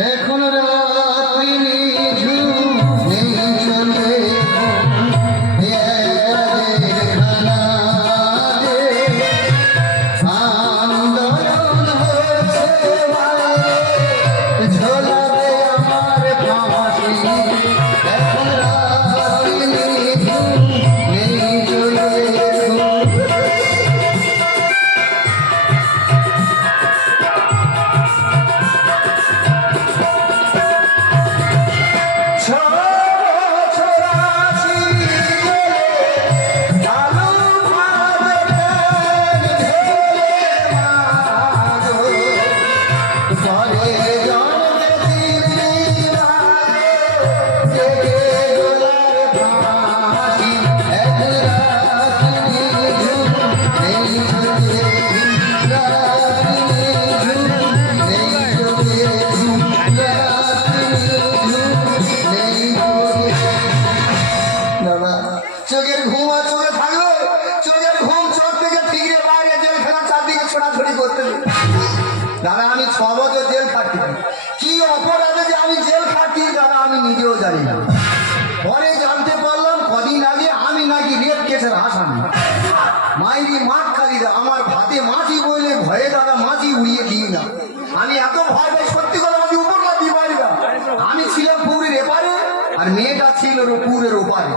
এখন রাত্রি আমি এত ভয় পাই সত্যি কথা বলছি উপর না দিয়ে পারি আমি ছিলাম পুরীর এপারে, আর মেয়েটা ছিল পুরের ওপারে।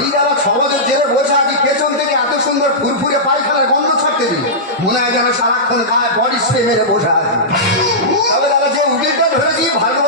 এই যারা বছর জেলে বসে আছি, পেছন থেকে এত সুন্দর ফুরফুরে পায়খানার গন্ধ ছাড়তে দিল। মনে হয় যেন সারাক্ষণ গায়ে বডি স্প্রে মেরে বসে আছে। তবে তারা যে উকিলটা ধরেছি ভারতবর্ষে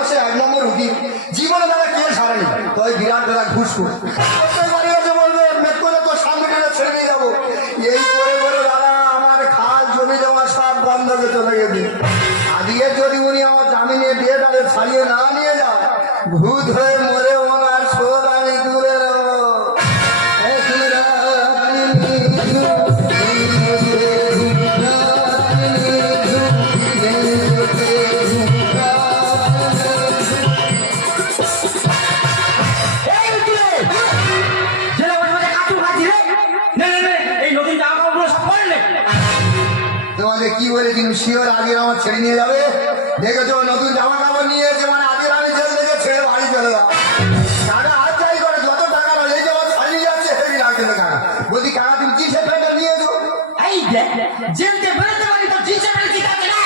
কি বলে তুমি শিওর আগে আমার ছেড়ে নিয়ে যাবে। দেখেছ নতুন জামা কাপড় নিয়ে এসে মানে আগে আমি জেল থেকে ছেড়ে বাড়ি চলে যাও টাকা হাত চাই করে যত টাকা রয় আমার ছাড়িয়ে যাচ্ছে হেভি লাগছে কাকা? বলছি কাকা তুমি কি সে প্যান্টটা নিয়ে এই দেখ, জেল বেরোতে পারি তো জিন্সের প্যান্ট কি কাছে রে?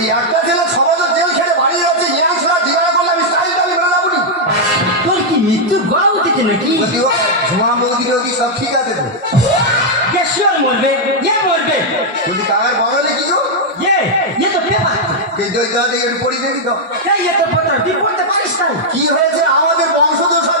এই একটা ছেলে ছ বছর জেল খেটে বাড়ি যাচ্ছে ইয়াং ছোড়া জিজ্ঞাসা করলে আমি স্টাইলটা আমি বেরোলাম বলি তোর কি মৃত্যুর গড় উঠেছে নাকি? ঝুমা বৌদি টৌদি সব ঠিক আছে তো? শিওর মরবে এ মরবে বলছি কাকার বদলে কি গো এ এ তো পেপার। এই দই দাদি একটু পড়ি দেখি তো এই এ তো পত্র তুই পড়তে পারিস না কি হয়েছে? আমাদের বংশধর সব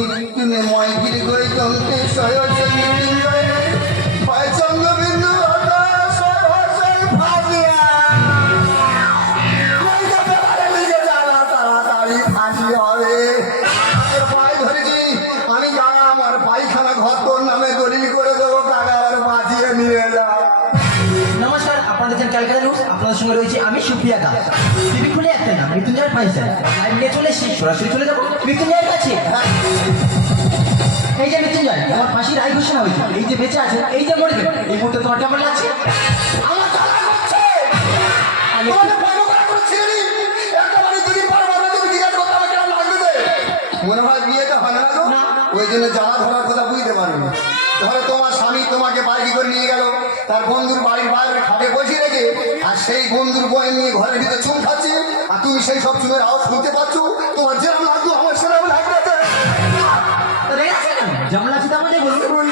না মৃত্যুঞ্জয়ের পাইছে নিয়ে চলে এসেছি সরাসরি চলে যাব। মৃত্যুঞ্জয়ের কাছে। এই যে মৃত্যুঞ্জয় আমার ফাঁসির রায় ঘোষণা হয়েছে। এই যে বেঁচে আছে এই যে মরে যাবে এই মুহূর্তে তোমার কেমন লাগছে আমার জ্বালা করছে তোমাকে পাগল করা করে ছেড়ে দিই। একটা বাড়ি দুদিন পর পর তুমি জিজ্ঞাসা করতে আমাকে কেমন লাগবে মনে হয় বিয়েটা হয় না তো ওই জন্য জ্বালা ধরার কথা বুঝতে পারবে ধরো তোমার স্বামী তোমাকে বাড়ি করে নিয়ে গেল তার বন্ধুর বাড়ির বাইরে খাটে বসিয়ে রেখে আর সেই বন্ধুর বই নিয়ে ঘরের ভিতরে চুম খাচ্ছে। আর তুমি সেই সব চুমের আওয়াজ শুনতে পাচ্ছ? তোমার যেরকম লাগতো আমার সেরকম লাগবে লাগছে তেমন যাই বলুন।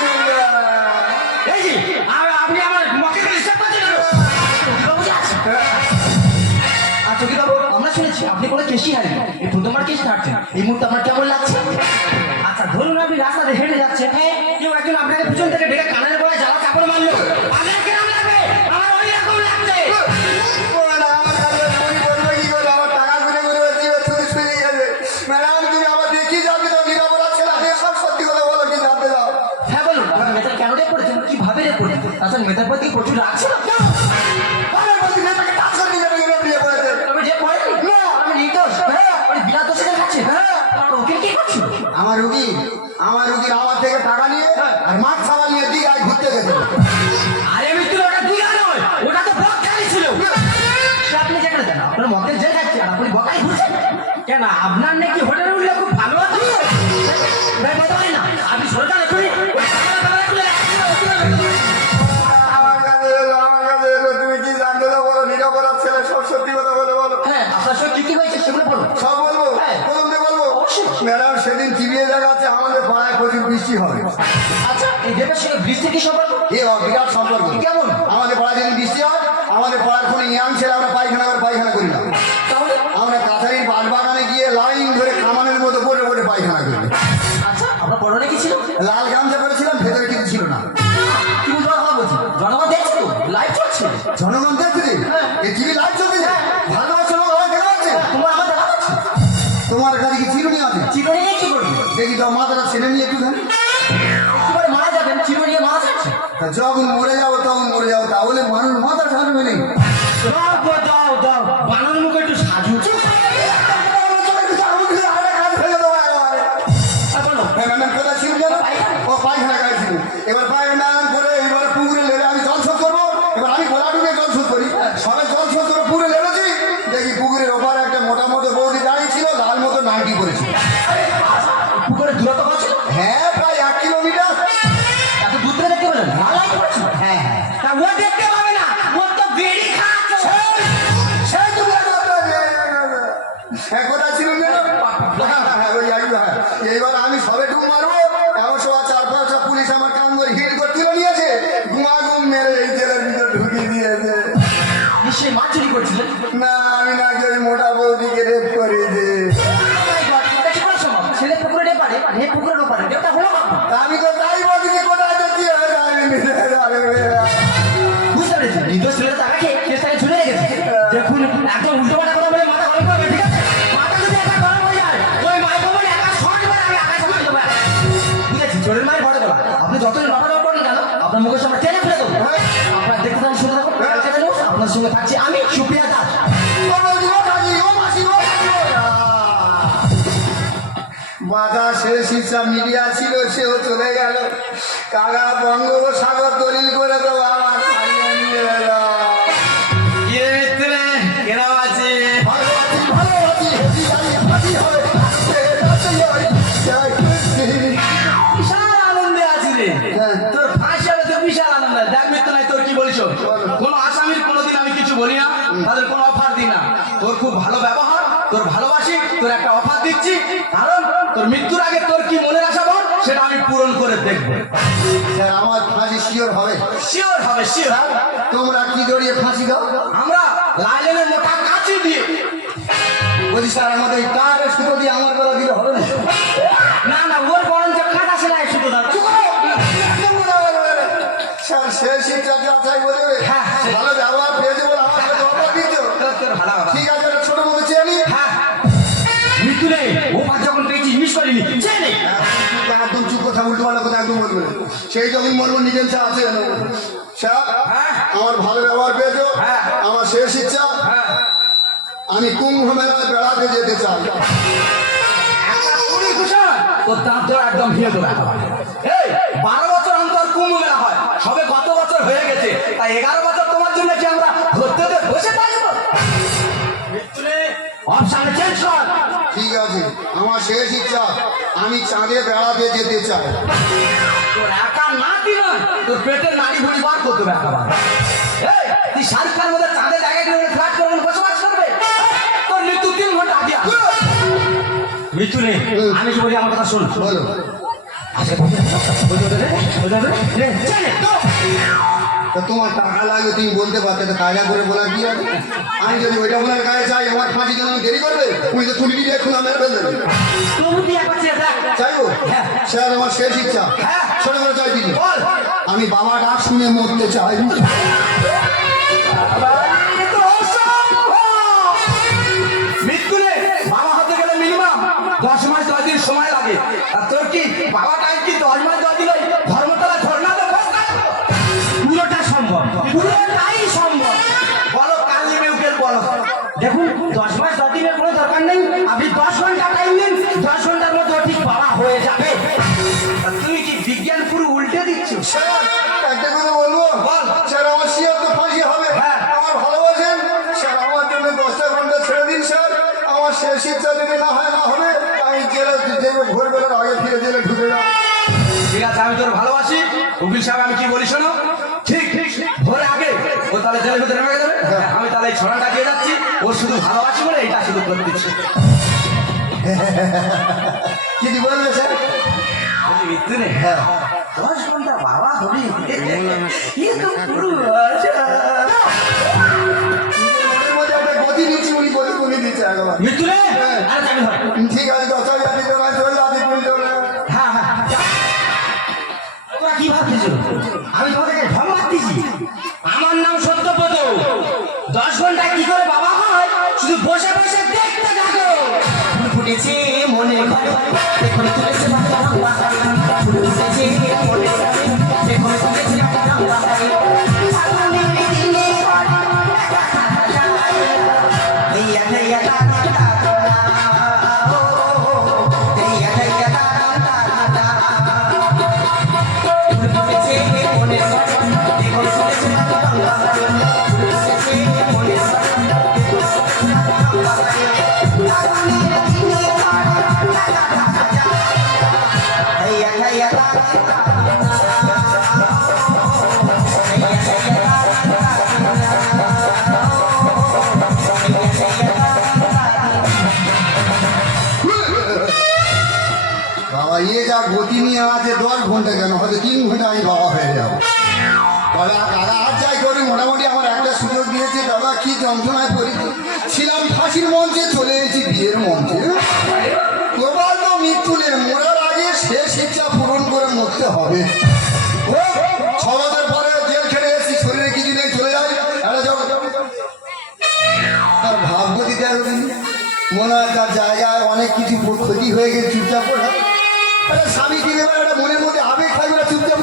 এই যে আপনি আমার মকে ডিস্টার্ব করছেন কেন? বাবু আমরা শুনেছি আপনি কোনো কেসই হারিয়ে এই প্রথমবার কেস হারছেন। এই মুহূর্তে আপনার কেমন লাগছে? আচ্ছা ধরুন আপনি রাস্তাতে হেঁটে যাচ্ছেন। হ্যাঁ। কেউ একজন আপনাকে পিছন থেকে ডেকে কানের গলায় জ্বালা চাপড় মারলো। আপনার কেমন লাগবে? আমার ওই রকম লাগছে হ্যাঁ। আমার উকিল কি করছিল আমার রুগী আমার রুগীর আমার থেকে টাকা নিয়ে আর মাছ খাওয়া নিয়ে দীঘায় ঘুরতে গেছে। আরে মৃত্যু ওটা দুইয়া নয় ওটা তো বকখালি ছিল। সে আপনি যেখানে যান আপনার মতের যে যাচ্ছে আপনি বকাই ঘুরছেন। কেন আপনার নাকি হোটেল উঠলে খুব ভালো আছে? কথা বলেন না। আপনি সরকার দাও ছেলে, সব সত্যি কথা বলে বলো। হ্যাঁ আপনার কি হয়েছে সেগুলো বলো সব বলব? হ্যাঁ। প্রথম থেকে বলব? ম্যাডাম সেদিন টিভিতে দেখাচ্ছে আমাদের পাড়ায় প্রচুর বৃষ্টি হবে। আচ্ছা এই সঙ্গে বৃষ্টি কি সম্পর্ক এ যখন মরে যাব তখন মরে যাব। তাহলে মানুষ মাথা ছাড়বে নেই না আমি নাকি ওই মোটা বৌদিকে রেপ করে সম্ভব? ছেলে পুকুরে পারে মেয়ে পুকুরে পারে এটা হলো আমি তো তাই বৌদিকে কোথায় যাচ্ছি বুঝতে পেরেছি? নির্দোষ ছেলেটা টাকা খেয়ে কেসটাকে ঝুলে দেখুন একদম উল্টো পাল্টা কথা বলে মাথা গরম করবে ঠিক আছে? মাথা যদি একবার গরম হয়ে যায় ওই মাইক্রোফোন একা শর্ট মারে আমি আকাশে মারি দেবো বুঝেছি চোরের মায়ের বড় দেবা আপনি যতই করেন কেন আপনার মুখের সামনে টেনে ফেলে দেবো। আপনার দেখতে থাকুন শুনে থাকুন কালকে আপনার সঙ্গে থাকছি আমি সুপ্রিয়া দাস মাথা মিডিয়া ছিল সেও চলে গেল। কারা বঙ্গোপসাগর দলিল করে দেওয়া আমার করে দেখব। স্যার, আমার ফাঁসি শিওর হবে। শিওর হবে শিওর। তোমরা কি জড়িয়ে ফাঁসি দাও? আমরা লাইলেনের মোটা কাঁচি দিয়ে। বলছি স্যার আমাদের কার সুতো দিয়ে আমার গলা দিলে হবে না? না না ওর বরঞ্চ কাঁটা সেলাই শুধু দাদা স্যার শেষ শিক্ষা যাচাই বলে হ্যাঁ, হ্যাঁ। ভালো ব্যবহার পেয়েছে নিজের চা আছে হ্যাঁ। আমার ভালো ব্যবহার পেয়েছ। আমার শেষ ইচ্ছা। আমি কুম্ভ মেলায় বেড়াতে যেতে চাই। একদম ভিড়ে বারো বছর অন্তর কুম্ভ মেলা হয়। সবে গত বছর হয়ে গেছে? তাই এগারো বছর তোমার জন্য কি আমরা ধরতে বসে থাকব? অপশানে চেঞ্জ কর। ঠিক আছে আমার শেষ ইচ্ছা আমি চাঁদে বেড়াতে যেতে চাই তোর একা নাতি নয় তোর পেটের নাড়ি ভুড়ি বার করতে হবে একেবারে তুই শাহরুখ খান মধ্যে চাঁদে জায়গায় কিনে ফ্ল্যাট করে বসবাস করবে তোর মৃত্যু তিন ঘণ্টা আগে আসবে। মিঠুনে আমি বলি আমার কথা শোন বলো আচ্ছা তো তোমার টাকা লাগবে তুমি বলতে পারতে কায়দা করে বলার কি আছে আমি যদি ওইটা বলার গায়ে চাই আমার ফাঁসি জন্য দেরি করবে তুমি তো তুলি দিয়ে এখন মেরে ফেলবে চাইব স্যার আমার শেষ ইচ্ছা হ্যাঁ। ছোট করে চাই দিদি বল আমি বাবা ডাক শুনে মরতে চাই বাবা হতে গেলে মিনিমাম দশ মাস দশ দিন সময় লাগে আর তোর কি বাবা টাইম কি দশ মাস আপনি কিছু বলবে স্যার মৃত্যু নেই হ্যাঁ দশ ঘণ্টা বাবা হবি মধ্যে একটা গতি নিচ্ছি উনি গতি কমিয়ে দিচ্ছে। ঠিক আছে ঘণ্টা কেন হয়তো তিন ঘণ্টা আমি বাবা হয়ে যাব। দাদা দাদা, আর যাই করি, মোটামুটি আমার একটা সুযোগ দিয়েছে। দাদা, কি যন্ত্রণায় পড়েছি। ছিলাম ফাঁসির মঞ্চে, চলে এসেছি বিয়ের মঞ্চে। তো মৃত্যু নেই, মরার আগে শেষ ইচ্ছা পূরণ করে মরতে হবে। পরে এসেছি, শরীরে কিছু চলে মনে হয় তার জায়গায় অনেক কিছু ক্ষতি হয়ে গেছে, চুপচাপ পড়া আরে স্বামী কি ব্যাপার একটা মনের মধ্যে আবেগ থাকবে না চুপচাপ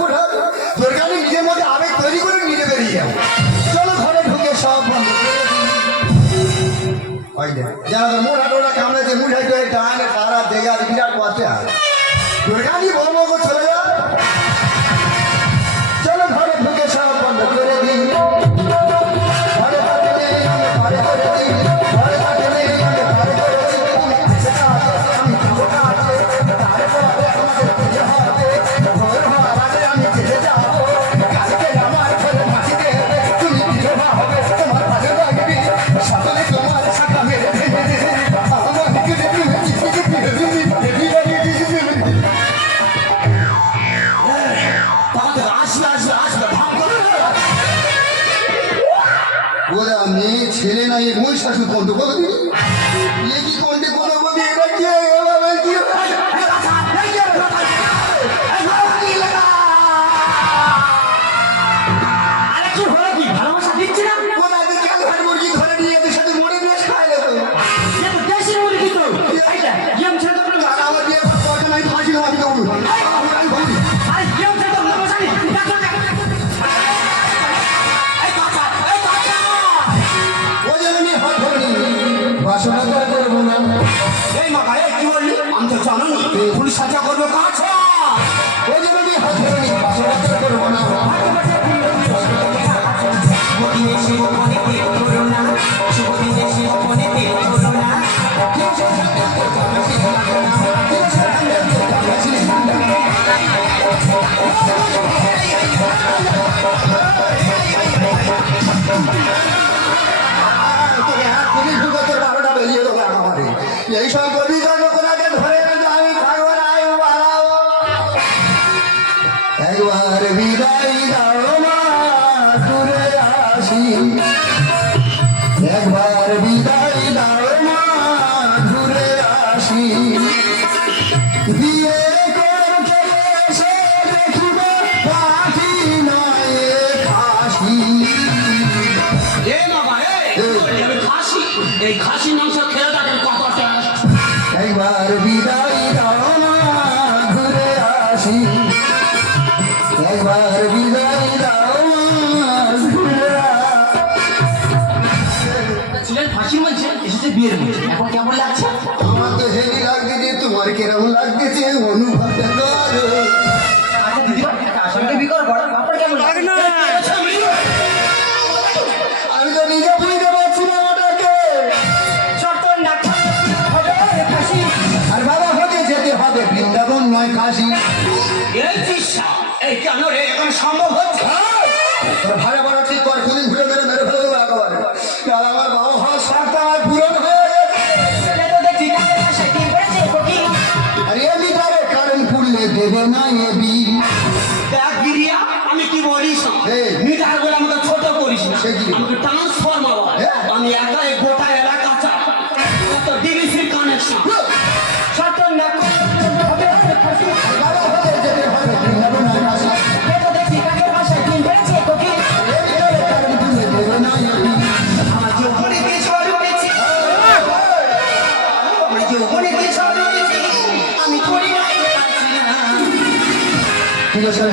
তোর কাছে নিজের মধ্যে আবেগ তৈরি করে নিজে বেরিয়ে যাও। চলো ঘরে ঢুকে সব বন্ধ যারা তো কামড়েছে মুঠাই তো এই টানে সারা দেখে বিরাট তোর কাছে বড় বড় করে চলে যা ফুল সাজা করব কাছা বিয়ে বৃন্দাবন নয় কাশি এই চিকিৎসা এই কেন রে? এখন সম্ভব হচ্ছে? তোর ভাড়া ভাড়া ঠিক কর খুদিন ঘুরে মেরে মেরে ফেলে দেবো একেবারে। আমার বাবা হওয়ার শখটা আমার পূরণ হয়ে গেছে। আর এমনি পারে কারেন্ট পুড়লে দেবে না এ ঠিক আছে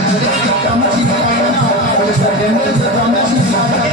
আমরা ঠিক পাই না পুলিশ আমরা ঠিক পাই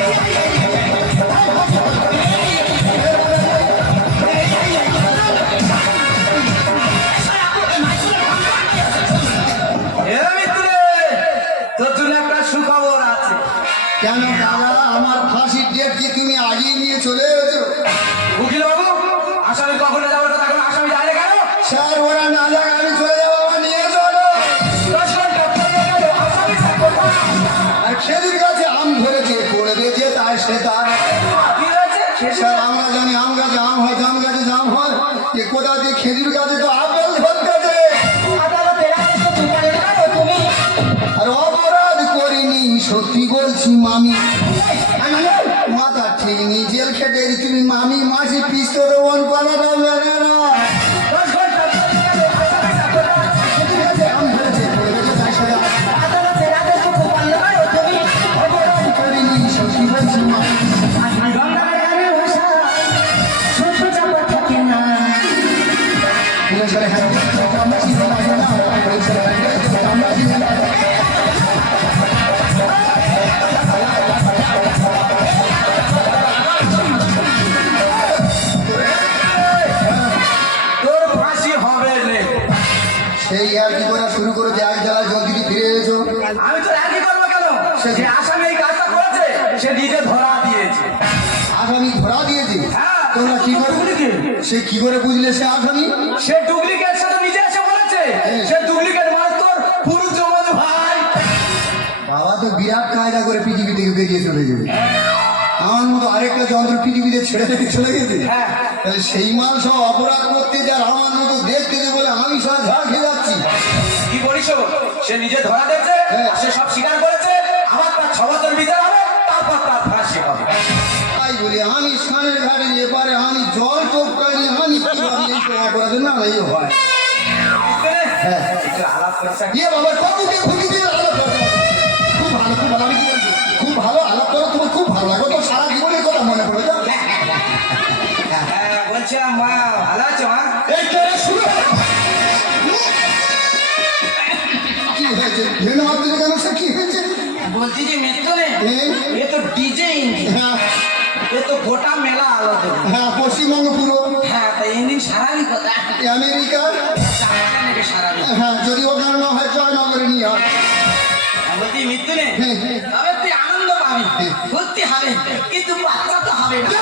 কোথা দিয়ে খেজুর গাছে করেছে এক জেলা ফিরে আমি তো একই করব কেন? যে আসামি এই কাজটা করেছে সে নিজে ধরা দিয়েছে। আসামি ধরা দিয়েছে? হ্যাঁ। তোমরা কি করে। সে কি করে বুঝলে সে আসামি? সে ডুপ্লিকেট সে নিজে এসে বলেছে। সে ডুপ্লিকেট মানে তোর পুরুষ জমাজ ভাই। বাবা তো বিরাট কায়দা করে পৃথিবী থেকে বেরিয়ে চলে যাবে আমার মতো আরেকটা যন্ত্র পৃথিবীতে ছেড়ে রেখে চলে গেছে। হ্যাঁ। তাহলে সেই মাল সব অপরাধ করতে যার আমার মতো দেখতে যে বলে আমি সব ঝাড় খেয়ে যাচ্ছি। কি সে নিজে ধরা দিয়েছে হ্যাঁ। সে সব স্বীকার করেছে আবার তার ছ বছর বিচার হবে তারপর তার ফাঁসি হবে তাই বলি আমি স্নানের ঘাটে এপারে আমি জল আমি কীভাবে এই সময় করাতে না এই হয় হ্যাঁ। আলাপ করছে। বাবা কতকে খুঁজি দিয়ে আলাপ করো খুব ভালো খুব ভালো আমি কি? খুব ভালো আলাপ করো তোমার খুব ভালো লাগো। তো সারা জীবনের কথা মনে পড়ে হ্যাঁ বলছিলাম মা ভালো আছো মা? ভেনু মাধ্যমে কেন সে কি হয়েছে? বলছি যে মৃত্যু নেই এ তো ডিজে ইঞ্জিন। হ্যাঁ। এ তো গোটা মেলা আলো দেবে হ্যাঁ পশ্চিমবঙ্গ পুরো। হ্যাঁ তা ইঞ্জিন সারারই কথা আমেরিকা? সারাদিন। হ্যাঁ যদি ওখানে না হয় জয়নগরে নিয়ে হয় বলছি মৃত্যু নেই হ্যাঁ, হ্যাঁ। তবে তুই আনন্দ পাবি। ফুর্তি হবে কিন্তু বাচ্চা তো হবে না।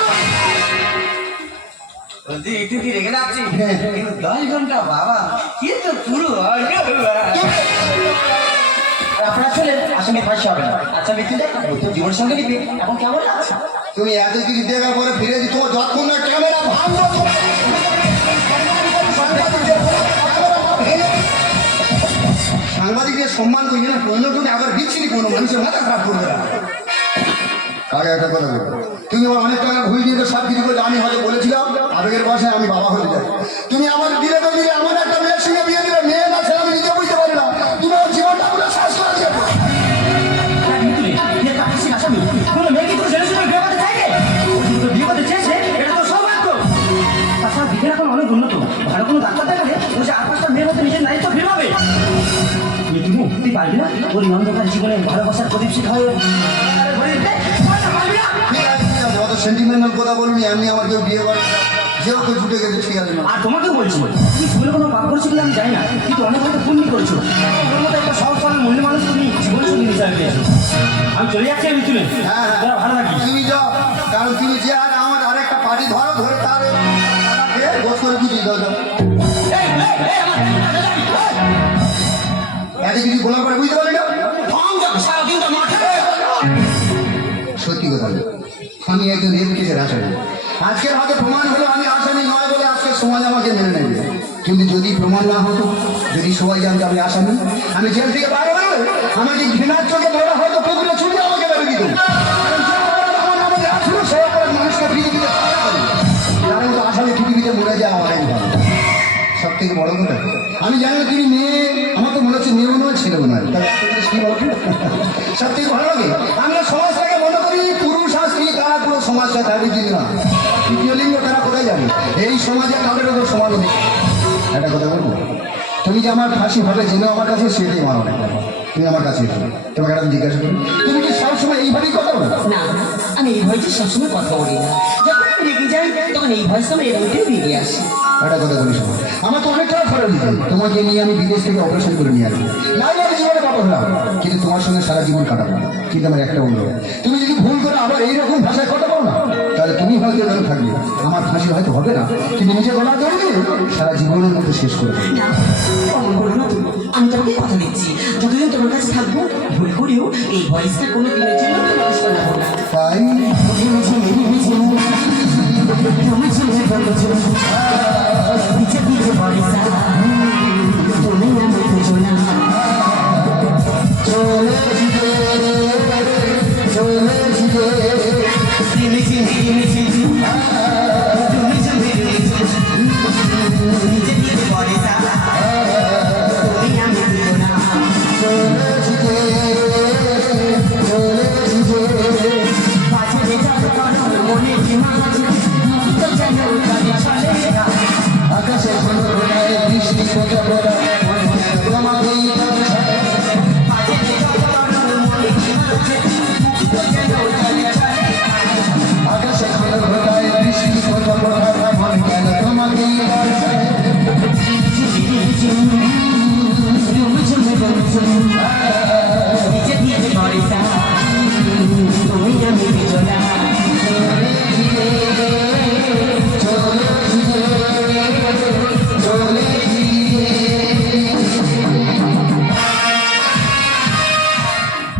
বলছি একটু কি রেখে যাচ্ছি? হ্যাঁ। কিন্তু দশ ঘণ্টা বাবা কিন্তু পুরো আসলে পয়সা হবে না। আচ্ছা মৃত্যু দেখ তো জীবন সঙ্গে নিবি? এখন কেমন লাগছে? তুমি এত কিছু দেখার পরে ফিরে দিত যতক্ষণ না ক্যামেরা ভাঙলো সাংবাদিকদের সম্মান করি না আবার বিচ্ছিরি কোনো মানুষের মাথা খারাপ করবে না। আগে একটা কথা বলব তুমি আমার অনেক টাকা ভুল দিয়ে সব কিছু করে আমি হয়তো বলেছিলাম, আবেগের বসে আমি বাবা হতে চাই। তুমি আমার দিলে এই অন্ধকার জীবনে ভালোবাসার প্রদীপ শিখা হয়ে অত সেন্টিমেন্টাল কথা বলুন এমনি আমার কেউ বিয়ে করে না। যেও গেছে ঠিক আছে আর তোমাকে বলছি তুমি কোনো পাপ করেছ কিনা আমি জানি না কিন্তু অনেক হয়তো পুণ্য করেছ। ওর মতো একটা সব মূল্য মানুষ তুমি জীবন সঙ্গী হিসাবে আমি চলে যাচ্ছি আমি তুমি। হ্যাঁ ভালো হ্যাঁ তুমি যাও কারণ তুমি যে আর আমার আরেকটা পার্টি ধরো ধরে তার গোস করে বুঝিয়ে দাও যাও। এত কিছু বলার পরে বুঝতে না? সত্যি কথা আমি একজন কেসের আসামি আজকের হাতে প্রমাণ হলো আমি আসামি নয় বলে আজকে সমাজ আমাকে মেনে নেবে। কিন্তু যদি প্রমাণ না হতো যদি সবাই জানতো আমি আসামি আমি জেল থেকে বাইরে আমাকে ঘৃণার চোখে ধরা হয়তো ছুটে আমাকে মেরে দিত করে। সব থেকে বড় কথা আমি জানি না তুমি মেয়ে। মেয়ে মনে হয় ছেলে সব থেকে ভালো লাগে আমরা সমাজটাকে মনে করি পুরুষ আর স্ত্রী তারা পুরো সমাজটা তাদের যদি না তৃতীয় লিঙ্গ তারা কোথায় যাবে এই সমাজে তাদের ওপর সমান। একটা কথা বলব? তুমি যে আমার ফাঁসি হবে জেনে আমার কাছে সেটাই মানো না তুমি আমার কাছে তোমাকে একটা জিজ্ঞাসা করি। তুমি কি সবসময় এইভাবেই কথা বলো? না আমি এই ভয়েসে সবসময় কথা বলি না। যখন আমি রেগে যাই তখন এই ভয়েস আমার এর মধ্যে বেরিয়ে আসে। একটা কথা বলি শোনো। আমার তো অনেক খরচ দিতে তোমাকে নিয়ে আমি বিদেশ থেকে অপারেশন করে নিয়ে আসব। নাই আমি জীবনে না। কিন্তু তোমার সঙ্গে সারা জীবন কাটাবো। না কিন্তু আমার একটা অনুরোধ। তুমি যদি ভুল করে আবার এইরকম ভাষায় কথা বলো না তাহলে তুমি হয়তো এখানে থাকবে। আমার ফাঁসি হয়তো হবে না। কিন্তু নিজে গলা ধরবে সারা জীবনের মধ্যে শেষ করে আমি তোমাকে কথা দিচ্ছি। যতদিন তোমার কাছে থাকব ভুল করেও এই ভয়েসটা কোনো দিনের জন্য তাই? তুমি ঝুলে বলেছ পিছে